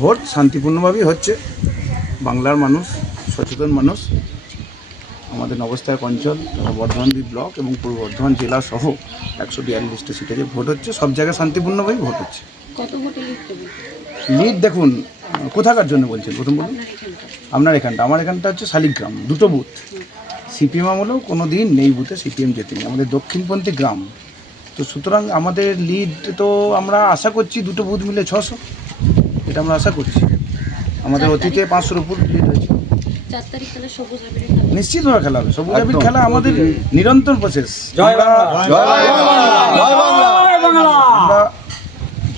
Vote শান্তিপূর্ণভাবেই হচ্ছে। বাংলার মানুষ সচেতন মানুষ। আমাদের নবস্থায়ক অঞ্চল তথা বর্ধমান ব্লক এবং পূর্ব বর্ধমান জেলা সহ 142টা সিটে যে ভোট হচ্ছে, সব জায়গায় শান্তিপূর্ণভাবেই ভোট হচ্ছে। কত ভোটে লিড দেবে? লিড দেখুন, কোথাকার জন্য বলছেন প্রথম বলুন? আপনার এখানটা, আমার এখানটা হচ্ছে শালিগ্রাম, দুটো বুথ। সিপিএম আমলেও কোনো দিন নেই বুথে সিপিএম জেতেনি, আমাদের দক্ষিণপন্থী গ্রাম। তো সুতরাং আমাদের লিড তো আমরা আশা করছি দুটো বুথ মিলে 600, এটা আমরা আশা করছি। আমাদের অতীতে 500-র উপর লিড হয়েছে। 4 তারিখ তাহলে সবুজ আবিরে খেলা। নিশ্চিতভাবে খেলা হবে, সবুজ আবির খেলা আমাদের নিরন্তর প্রসেস। আমরা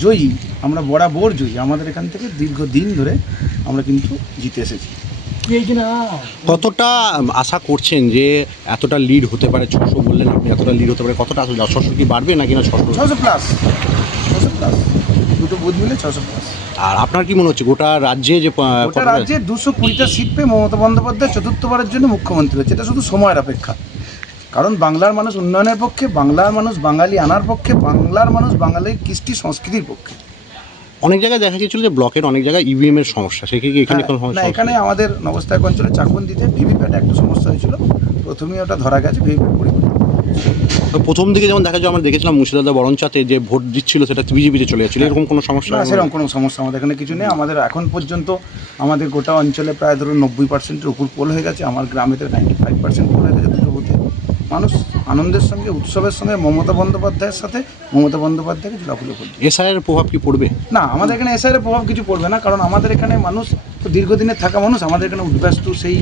জয়ী, আমরা বরাবর জয়ী। আমাদের এখান থেকে দীর্ঘদিন ধরে আমরা কিন্তু জিতে এসেছি। কতটা আশা করছেন যে এতটা লিড হতে পারে? 600 বললেন আপনি, এতটা লিড হতে পারে, কতটা আসলে 600 কি বাড়বে নাকি না 600? 600 প্লাস, 600 প্লাস, দুটো বুথ মিলে 600 প্লাস। আর আপনার কি মনে হচ্ছে গোটা রাজ্যে যে গোটা রাজ্যে 220টা সিট পেয়ে মমতা বন্দ্যোপাধ্যায় চতুর্থবারের জন্য মুখ্যমন্ত্রী হচ্ছে, এটা শুধু সময়ের অপেক্ষা। কারণ বাংলার মানুষ উন্নয়নের পক্ষে, বাংলার মানুষ বাঙালি আনার পক্ষে, বাংলার মানুষ বাঙালির কৃষ্টি সংস্কৃতির পক্ষে। অনেক জায়গায় দেখা গিয়েছিল যে ব্লকের অনেক জায়গায় ইভিএম এর সমস্যা, সেক্ষেত্রে কি এখানে কোনো না, সমস্যা? এখানে আমাদের নবস্থায়ক অঞ্চলে চাকবন্দিতে ভিভিপ্যাট একটা সমস্যা হয়েছিল, প্রথমেই ওটা ধরা গেছে, ভিভিপ্যাট পরিবর্তন। তো প্রথম দিকে যেমন দেখা যায়, আমরা দেখেছিলাম মুর্শিদাবাদ বরঞ্চাতে যে ভোট দিচ্ছিল সেটা বিজেপিতে চলে যাচ্ছিল, এরকম কোনো সমস্যা? না, সেরকম কোনো সমস্যা আমাদের এখানে কিছু নেই। আমাদের এখন পর্যন্ত আমাদের গোটা অঞ্চলে প্রায় ধরুন 90%-এর উপর পোল হয়ে গেছে। আমার গ্রামেতে 95% পোল হয়ে গেছে দুটো বুথে। মানুষ আনন্দের সঙ্গে, উৎসবের সঙ্গে মমতা বন্দ্যোপাধ্যায়ের সাথে মমতা বন্দ্যোপাধ্যায়কে ঝুলাফুলো করবে। এসআইয়ের প্রভাব কি পড়বে? না, আমাদের এখানে এসআইয়ের প্রভাব কিছু পড়বে না, কারণ আমাদের এখানে মানুষ তো দীর্ঘদিনের থাকা মানুষ, আমাদের এখানে উদ্ব্যস্ত সেই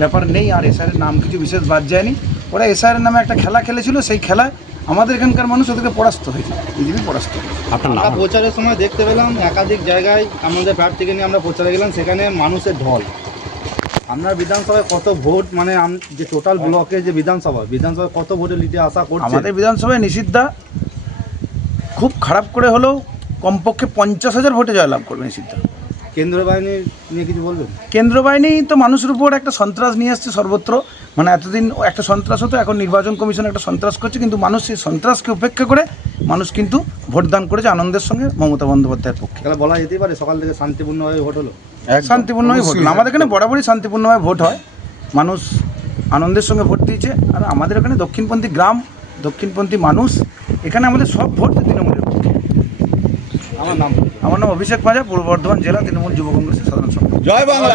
ব্যাপার নেই। আর এসআইয়ের নাম কিছু বিশেষ বাদ যায়নি। ওরা এসআইয়ের নামে একটা খেলা খেলেছিল, সেই খেলায় আমাদের এখানকার মানুষ ওদেরকে পরাস্ত হয়েছে, বিজেপি পরাস্ত হয়েছে। আপনার নাম? আমরা প্রচারের সময় দেখতে পেলাম একাধিক জায়গায় আমাদের প্রার্থীকে নিয়ে আমরা প্রচারে গেলাম, সেখানে মানুষের ঢল। আপনার বিধানসভায় কত ভোট, মানে যে টোটাল ব্লকে যে বিধানসভায় কত ভোটের লিডে আশা করছে? আমাদের বিধানসভায় নিষিদ্ধা খুব খারাপ করে হলেও কমপক্ষে 50,000 ভোটে জয়লাভ করবে নিষিদ্ধা। কেন্দ্রীয় বাহিনী নিয়ে কিছু বলবেন? কেন্দ্র বাহিনী তো মানুষের উপর একটা সন্ত্রাস নিয়ে আসছে সর্বত্র। মানে এতদিন একটা সন্ত্রাস হতো, এখন নির্বাচন কমিশন একটা সন্ত্রাস করছে, কিন্তু মানুষ সেই সন্ত্রাসকে উপেক্ষা করে মানুষ কিন্তু ভোটদান করেছে আনন্দের সঙ্গে মমতা বন্দ্যোপাধ্যায়ের পক্ষে। তাহলে বলা যেতেই পারে সকাল থেকে শান্তিপূর্ণভাবে ভোট হলো। শান্তিপূর্ণভাবে ভোট হলো। আমাদের এখানে বরাবরই শান্তিপূর্ণভাবে ভোট হয়, মানুষ আনন্দের সঙ্গে ভোট দিয়েছে। আর আমাদের এখানে দক্ষিণপন্থী গ্রাম, দক্ষিণপন্থী মানুষ, এখানে আমাদের সব ভোট তৃণমূলের পক্ষে। আমার নাম অভিষেক মাজা, পূর্ব বর্ধমান জেলা তৃণমূল যুব কংগ্রেসের সাধারণ সম্পাদক। জয় বাংলা।